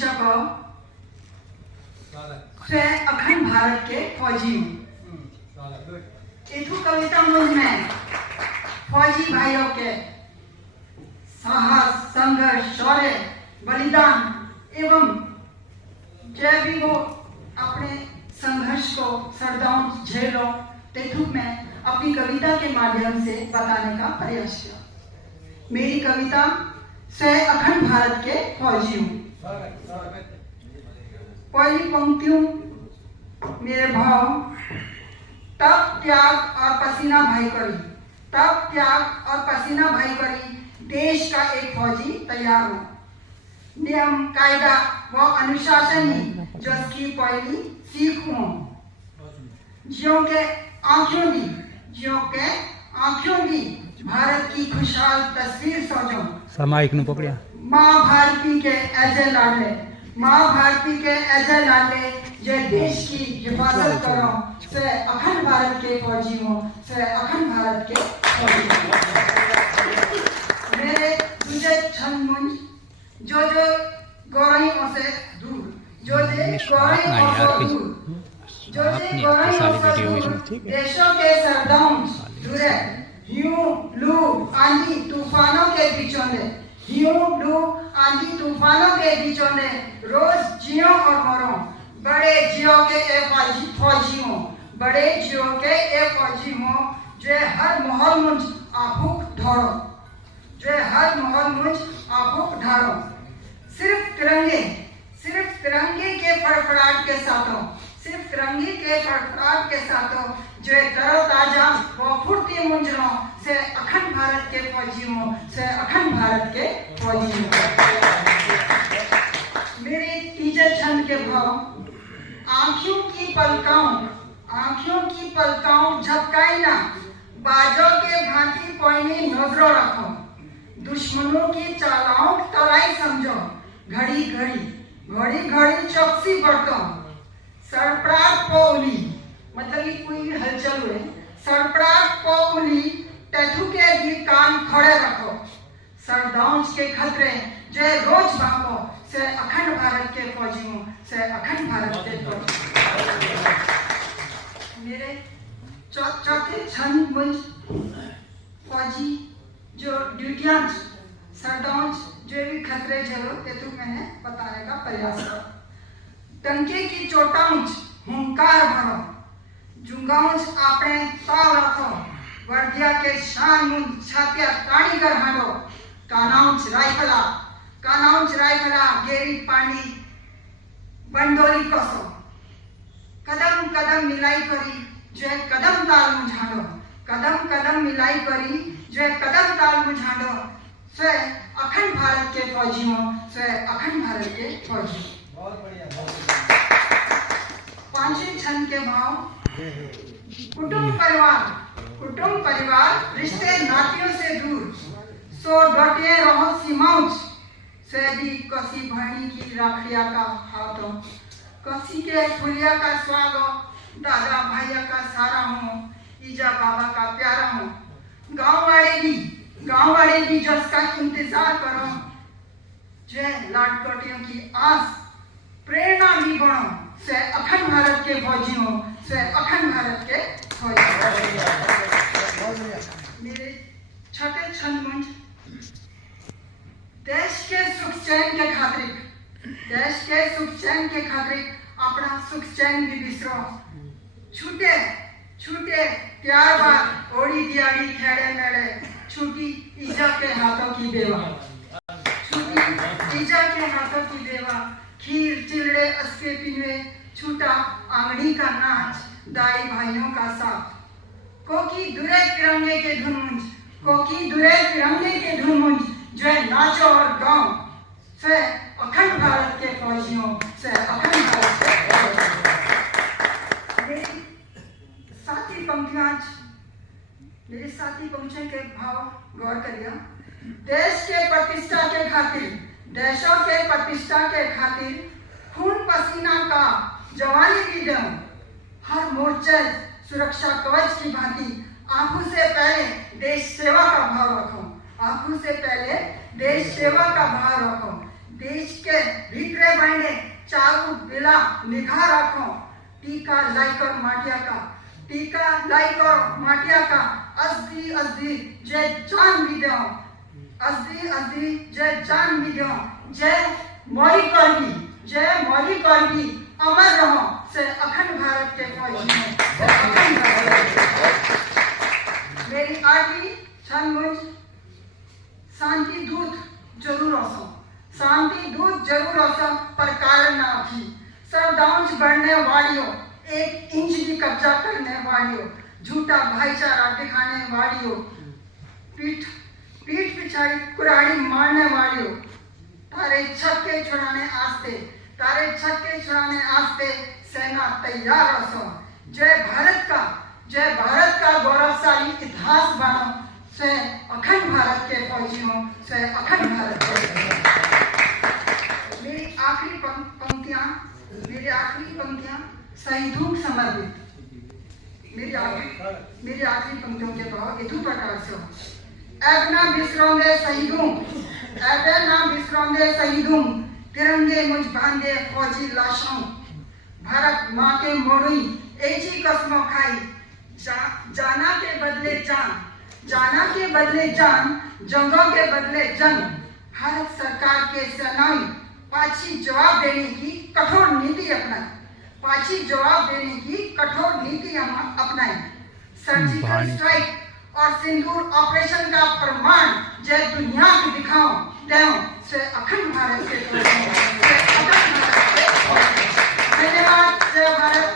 शिक्षकों से अखंड भारत के फौजी हूँ। इथु कविता मुझ में फौजी भाइयों के साहस, संघर्ष, शौर्य, बलिदान एवं जो भी वो अपने संघर्ष को सरदाओं झेलो तेथु में अपनी कविता के माध्यम से बताने का प्रयास किया। मेरी कविता से अखंड भारत के फौजी हूँ। पहली पंक्तियों मेरे भाव, तब त्याग और पसीना भाई करी, तब त्याग और पसीना भाई करी, देश का एक फौजी तैयार हो। नियम, कायदा व अनुशासन ही जो इसकी पहली सीख हो। जियो के आंखों दी, जियो के आंखों दी, भारत की खुशहाल तस्वीर सोचो। सामायिक नु पकड़िया। माँ भारती के ऐसे लाडले, माँ भारती के ऐसे लाडले, जो देश की हिफाजत करो, से अखंड भारत के फौजी हो, से अखंड भारत के फौजी हो। मेरे दूसरे छंद मुंज जो गौरवों से दूर, जो गौरवों से दूर, जो गौरवों से दूर, देशों के सरदारों दूर, यूं लू आंधी तूफानों के बीचों में, यूं लू आंधी तूफानों के बीचों में, रोज जियो और मरो, बड़े जियो के ए फौजी हो, बड़े जियो के ए फौजी हो, जो हर माहौल मुझ आभूख ढाड़ो, जो हर माहौल मुझ आभूख ढाड़ो। सिर्फ तिरंगे के फड़फड़ाहट के साथों, सिर्फ तिरंगे के फड़फड़ाहट के साथों, जो तरोताजा व फुर्ती मुंजरों से अखंड भारत के फौजी हो, से अखंड भारत के फौजी हो। मेरे तीसरे छंद के भाव, आंखों की पलकाओं झपकाई ना, बाजों के भांति कोई नजरों रखो, दुश्मनों की चालाओं तराई समझो, घड़ी घड़ी चौकसी बरतो, सरपराट पौली, मतलब कि कोई हलचल हुए, सरपराट पौली, टैथू के भी कान खड़े रखो, सरदाओं के खतरे जो रोज भागो, से अखंड भारत के फौजी हूँ, से अखंड भारत के फौजी। मेरे चौथे छंद मुझ फौजी जो ड्यूटियां सरदाओं जो भी खतरे झेलो तेतु मैंने बताने का प्रयास करा। टंके की चोटाउंच हुंकार भरो, जुंगाउंच आपने ताव रखो, वर्दिया के शान मुंज छात्या ताड़ी कर हांडो, कानाउंच राइफला गेरी पांडी बंडोली कसो, कदम मिलाई करी जो कदम ताल मुझाड़ो, कदम मिलाई करी जो कदम ताल मुझाड़ो, से अखंड भारत के फौजी हो, से अखंड भारत के फौजी। पांचवें छंद के भाव, कुटुंब परिवार रिश्ते नातियों से दूर, सो डटे रहो सीमाओं से भी कसी भाई की राखड़िया का हाथों, कसी के फुलिया का स्वागत, दादा भैया का सारा हो, ईजा बाबा का प्यारा हो, गांव वाले भी जस का इंतजार करो, जय लाडकोटियों की आस प्रेरणा भी बनो, से अखंड भारत के फौजी हो, से अखंड भारत के फौजी। मेरे छठे छंद मुंज, देश के सुख चैन के खातिर अपना सुख चैन भी बिसरो, छूटे प्यार बात ओड़ी दियाड़ी खेड़े मेड़े, छूटी ईजा के हाथों की देवा, खीर चिलड़े अस्के पीने, छूटा आंगड़ी का नाच, दाई भाइयों का साथ, कोकी दुरे तिरंगे के धुन मुंज, जो नाचो और गाओ, से अखंड भारत के फौजियों, से अखंड भारत के फौजियों। मेरी साथी पंक्तियों के भाव गौर करिए। देशों के प्रतिष्ठा के खातिर खून पसीना का जवानी भी दो, हर मोर्चे सुरक्षा कवच की भांति आंखों से पहले देश सेवा का भाव रखो, आंखों से पहले देश सेवा का भाव रखो, देश के भीतरे बहने चारू बेला निगाह रखो टीका लाइकर माटिया का टीका लाइकर माटिया का असदी असदी जय जान भी दो असदी असदी जय जान भी दो जय मौरी करगी अमर रहो से अखंड भारत के फौजी में अखंड भारत। मेरी आखिरी छनमुझ शांति दूत जरूर असो पर कारण ना थी सरदाउंच बढ़ने वालियों एक इंच भी कब्जा करने वालियों झूठा भाईचारा दिखाने वालियों पीठ पिछाड़ी कुराड़ी मारने वालियों तारे छक्के छुड़ाने आस्ते सेना तैयार असो जय भारत का गौरवशाली इतिहास बनो से अखंड भारत के फौजियों से अखंड भारत के। मेरी आखिरी पंक्तियां शहीदों को समर्पित। मेरी आखिरी पंक्तियों के भाव इस प्रकार से हो। अब ना बिसरोंगे शहीदों तिरंगे मुझ बांधे फौजी लाशों भारत माँ के मोड़ी ऐसी कसमों खाई जाना के बदले जान जंगों के बदले जंग भारत सरकार के सेनाई पाछी जवाब देने की कठोर नीति अपनाई सर्जिकल स्ट्राइक और सिंदूर ऑपरेशन का प्रमाण जय दुनिया को दिखाओ दें से अखंड भारत के धन्यवाद। जय भारत।